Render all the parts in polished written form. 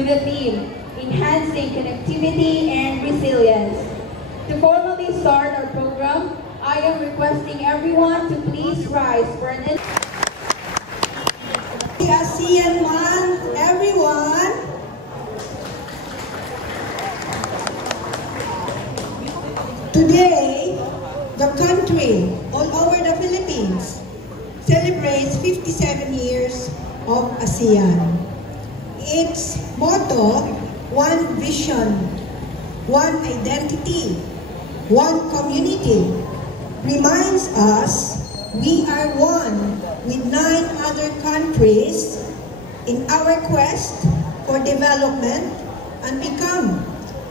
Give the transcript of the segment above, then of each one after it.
with the theme, Enhancing Connectivity and Resilience. To formally start our program, I am requesting everyone to please rise for an The ASEAN Month, everyone. Today, the country all over the Philippines celebrates 57 years of ASEAN. Its motto, one vision, one identity, one community, reminds us we are one with 9 other countries in our quest for development and become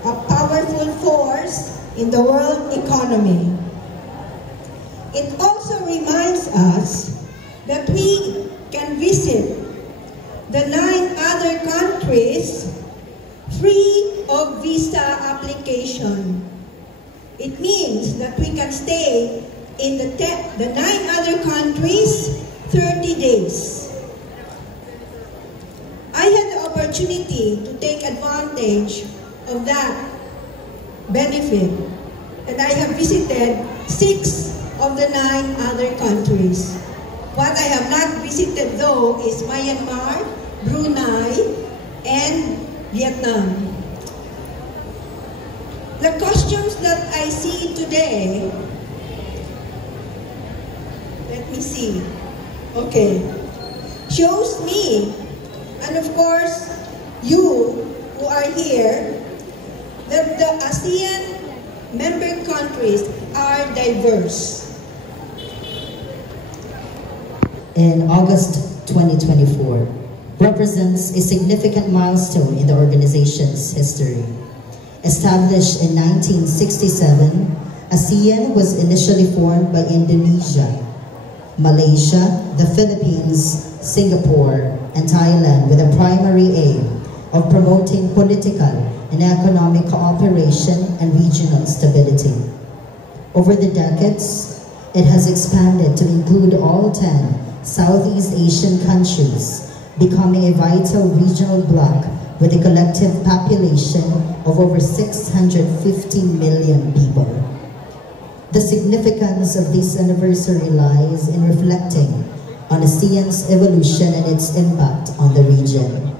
a powerful force in the world economy. It also reminds us that we can visit the 9 other countries free of visa application. It means that we can stay in the 9 other countries 30 days. I had the opportunity to take advantage of that benefit, and I have visited 6 of the 9 other countries. What I have not visited though is Myanmar, Brunei, and Vietnam. The costumes that I see today, let me see, okay, shows me, and of course, you who are here, that the ASEAN member countries are diverse. In August 2024 represents a significant milestone in the organization's history. Established in 1967, ASEAN was initially formed by Indonesia, Malaysia, the Philippines, Singapore, and Thailand with a primary aim of promoting political and economic cooperation and regional stability. Over the decades, it has expanded to include all 10 Southeast Asian countries, becoming a vital regional bloc with a collective population of over 650 million people. The significance of this anniversary lies in reflecting on ASEAN's evolution and its impact on the region.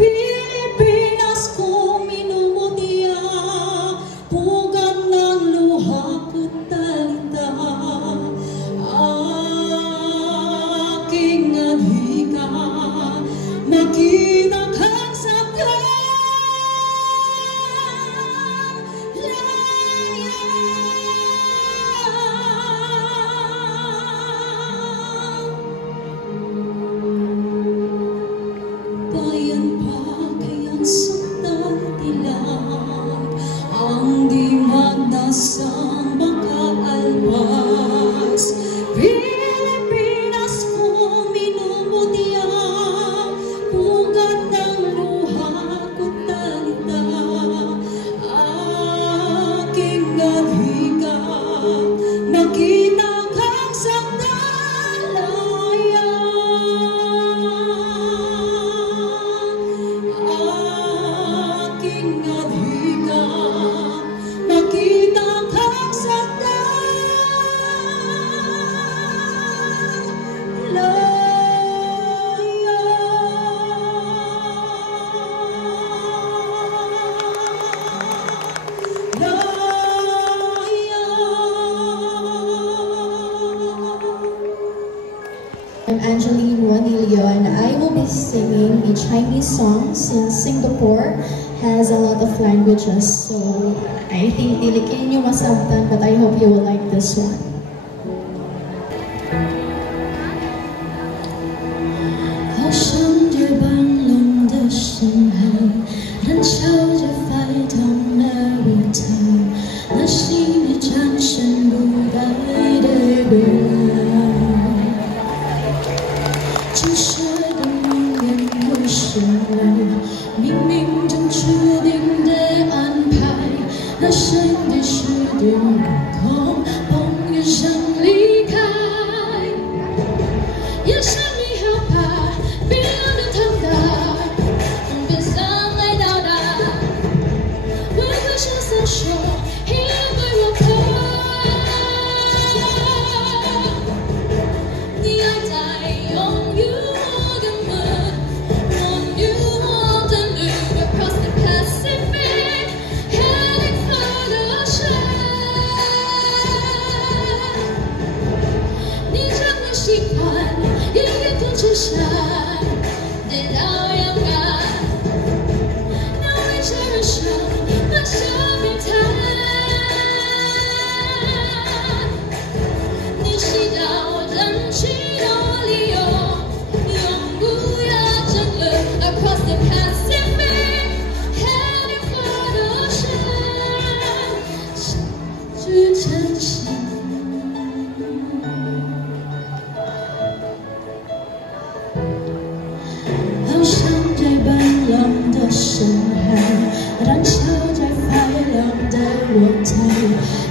Pilipinas, kung I'm Angeline Juanillo and I will be singing a Chinese song since Singapore has a lot of languages. So I think dilikin nyo masabtan, but I hope you will like this one. 好像对半冷的深海，燃烧着沸腾的热头，那是你战胜不败的未来。真实的命运为什么？冥冥中注定的安排，那生的是的空，梦也想离开。也是你好怕别人的疼爱，别上来到达，为何想撒手，因为我怕你爱在拥有我根本。Across the Pacific, heading for the ocean. 你将会喜欢一同之山，跌到阳干，那未知人生，那小平坦。你祈祷争取到理由，永不要争论。Across the Pacific. 去珍惜，好像在冰冷的深海，燃烧在快乐的热台，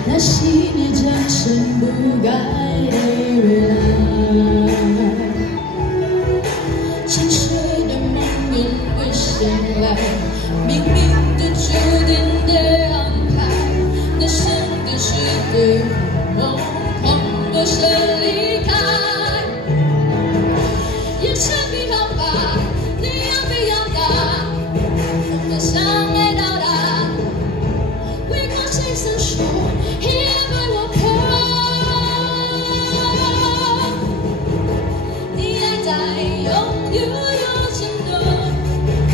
那是你战胜不改的未来。沉睡的命运会醒来，命运的注定的安排，那生的是对梦，痛的是离开。也是你好吧，你要不要打？我们相爱到达，为过谁伸手，因为我怕你爱在拥有有承诺。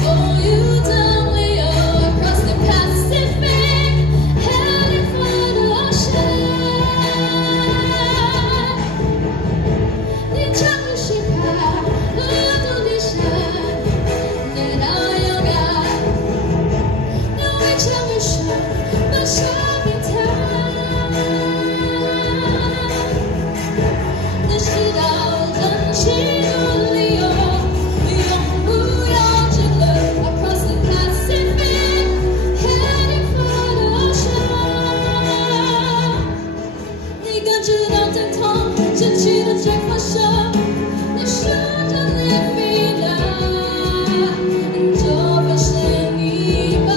Oh, you don't live across the Pacific, heading for the ocean. 你将会喜欢我的理想，跌到阳干，那未尝未说，那小平坦。你知道真情的理由。知道疼痛，真气的最放手，你说着脸皮的，就发现一半。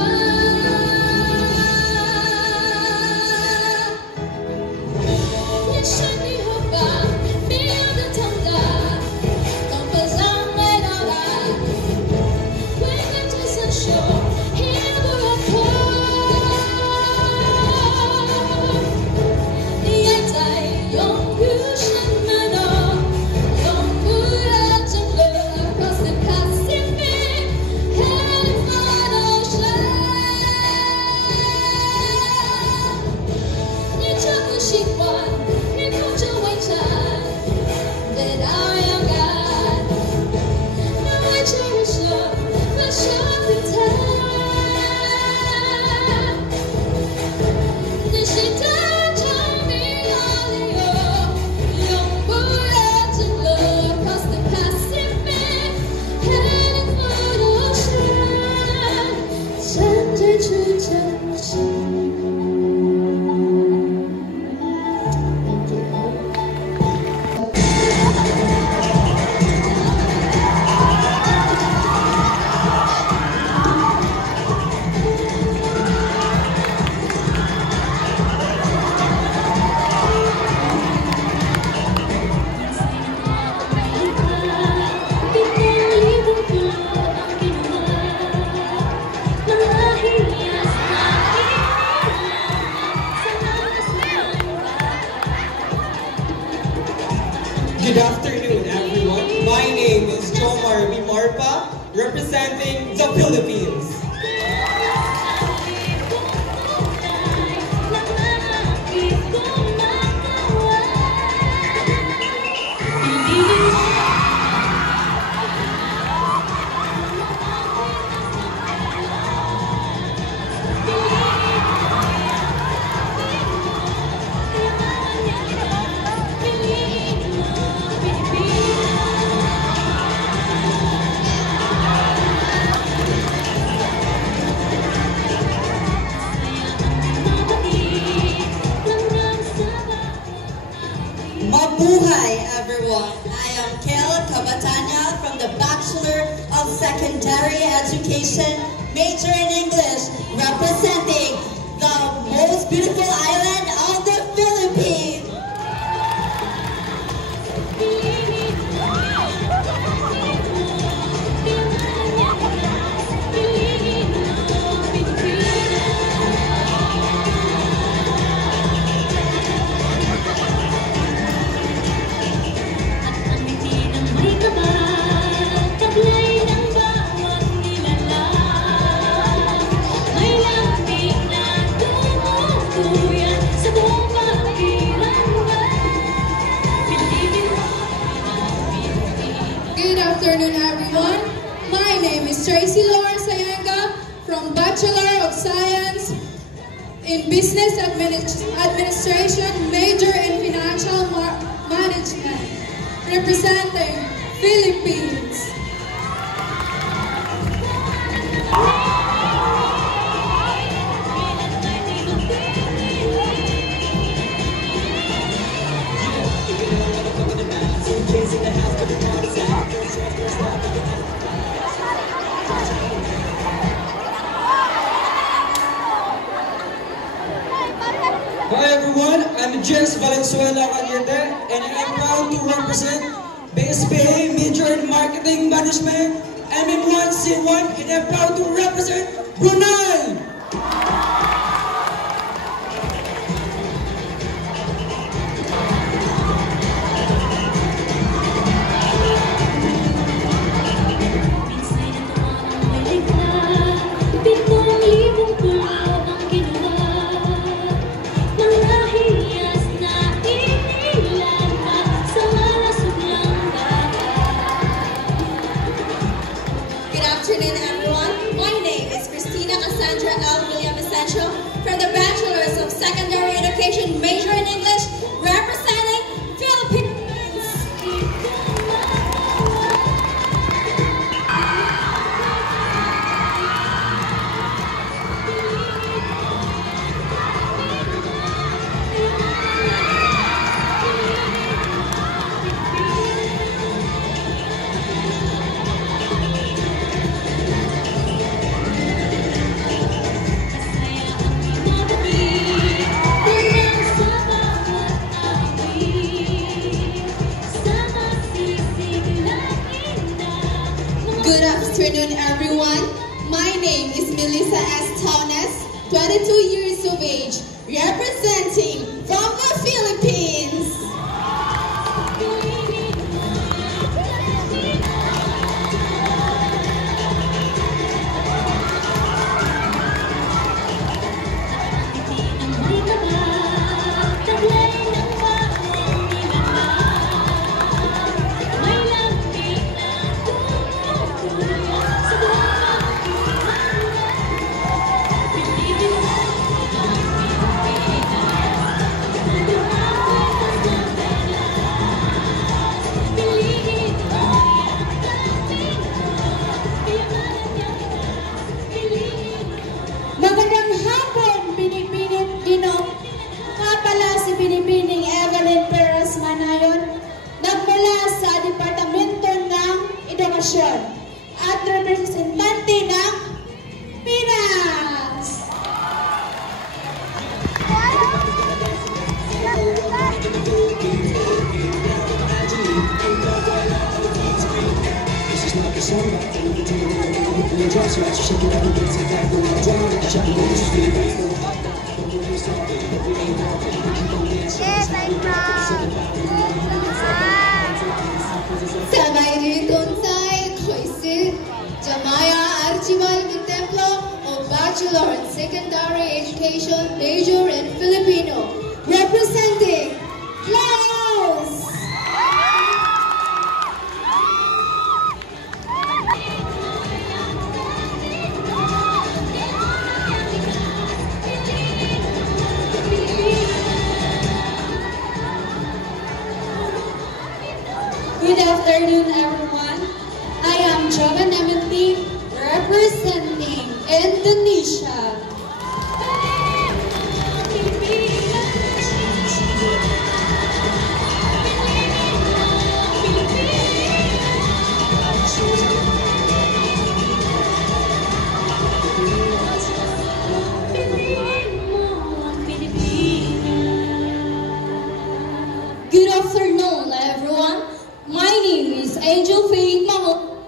也是你后吧，别人的疼爱， am Kel Cabatanya from the Bachelor of Secondary Education, major in English, representing the most beautiful island of the Philippines. Good afternoon, everyone. My name is Tracy Laura Sayenga from Bachelor of Science in Business Administration, major in Financial Management, representing Philippines. Hi everyone, I'm Jess Valenzuela Caliente and I am proud to represent BSBA major in Marketing Management, MM1 C1, and I'm proud to represent Brunei! Good afternoon, everyone. My name is Christina Cassandra L. William Essential from the Bachelor's of Secondary Education, major in English, representing Philippines. Good afternoon, everyone. My name is Melissa S. Taunes, 22 years of age, representing from the Philippines. Magandang hapon, Binibining Ginong. Nga pala si Binibining Evelyn Perez Manayon, nagmula sa Departamento ng Edukasyon at representante ng Pinas. Sabay dito say Koisi Jamaya Archibald Templo of Bachelor in Secondary Education, major in Filipino, representing Laos. Good afternoon, everyone. I am Jovan Amity, representing Indonesia. Miss Angel Faye Mahon,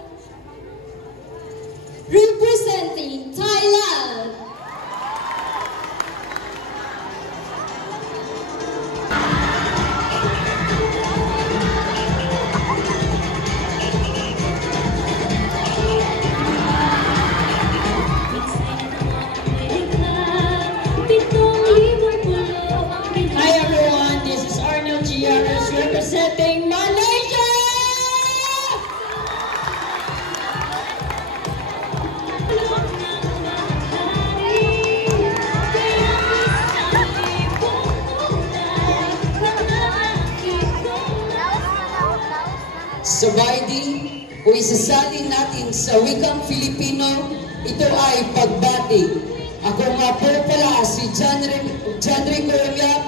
representing Thailand. Hi everyone, this is Arnold Giares representing Malaysia! Sabay di o isasali natin sa wikang Filipino, ito ay pagbati. Ako nga po pala si John Rico Remiap,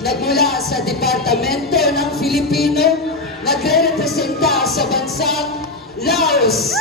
nagmula sa Departamento ng Filipino, nagre-representa sa bansang Laos.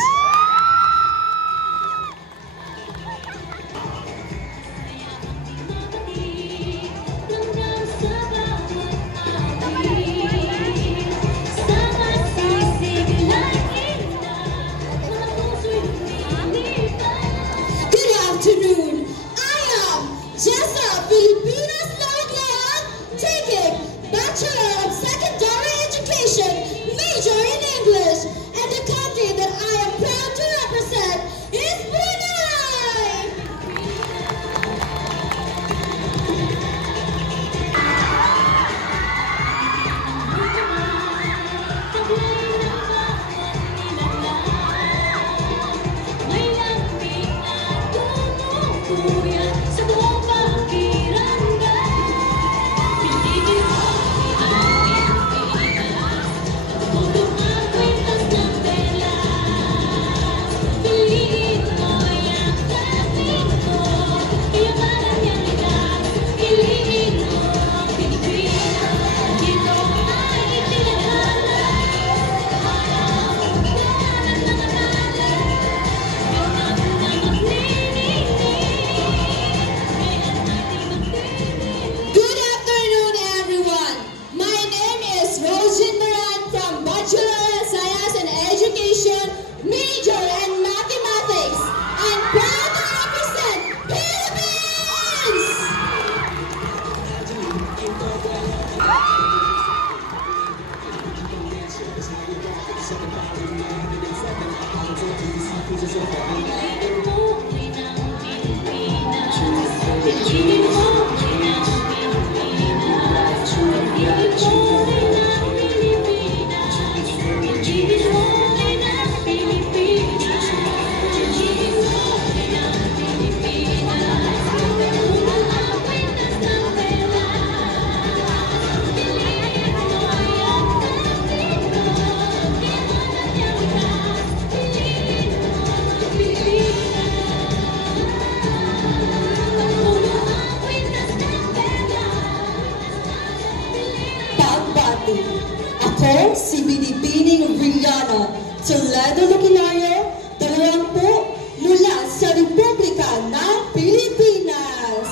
Ako, si Binibining Rihanna, Toledo Luquinario, 20 mula sa Republika ng Pilipinas.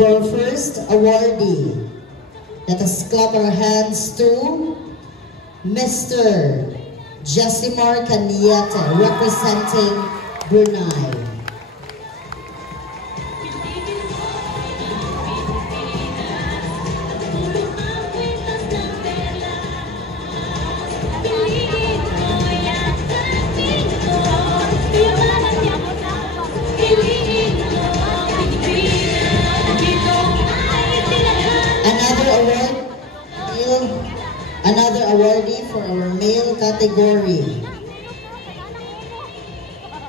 For first awardee, let us clap our hands to Mr. Jesimar Caniete, representing Brunei. Another awardee for our male category,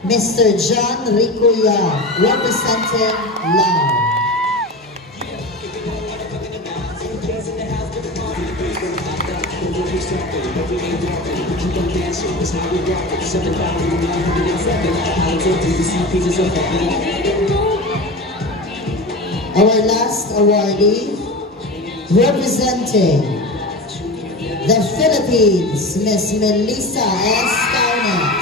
Mr. John Ricoya, representing Lao. Our last awardee, representing the Philippines, Miss Melissa S. Carnet.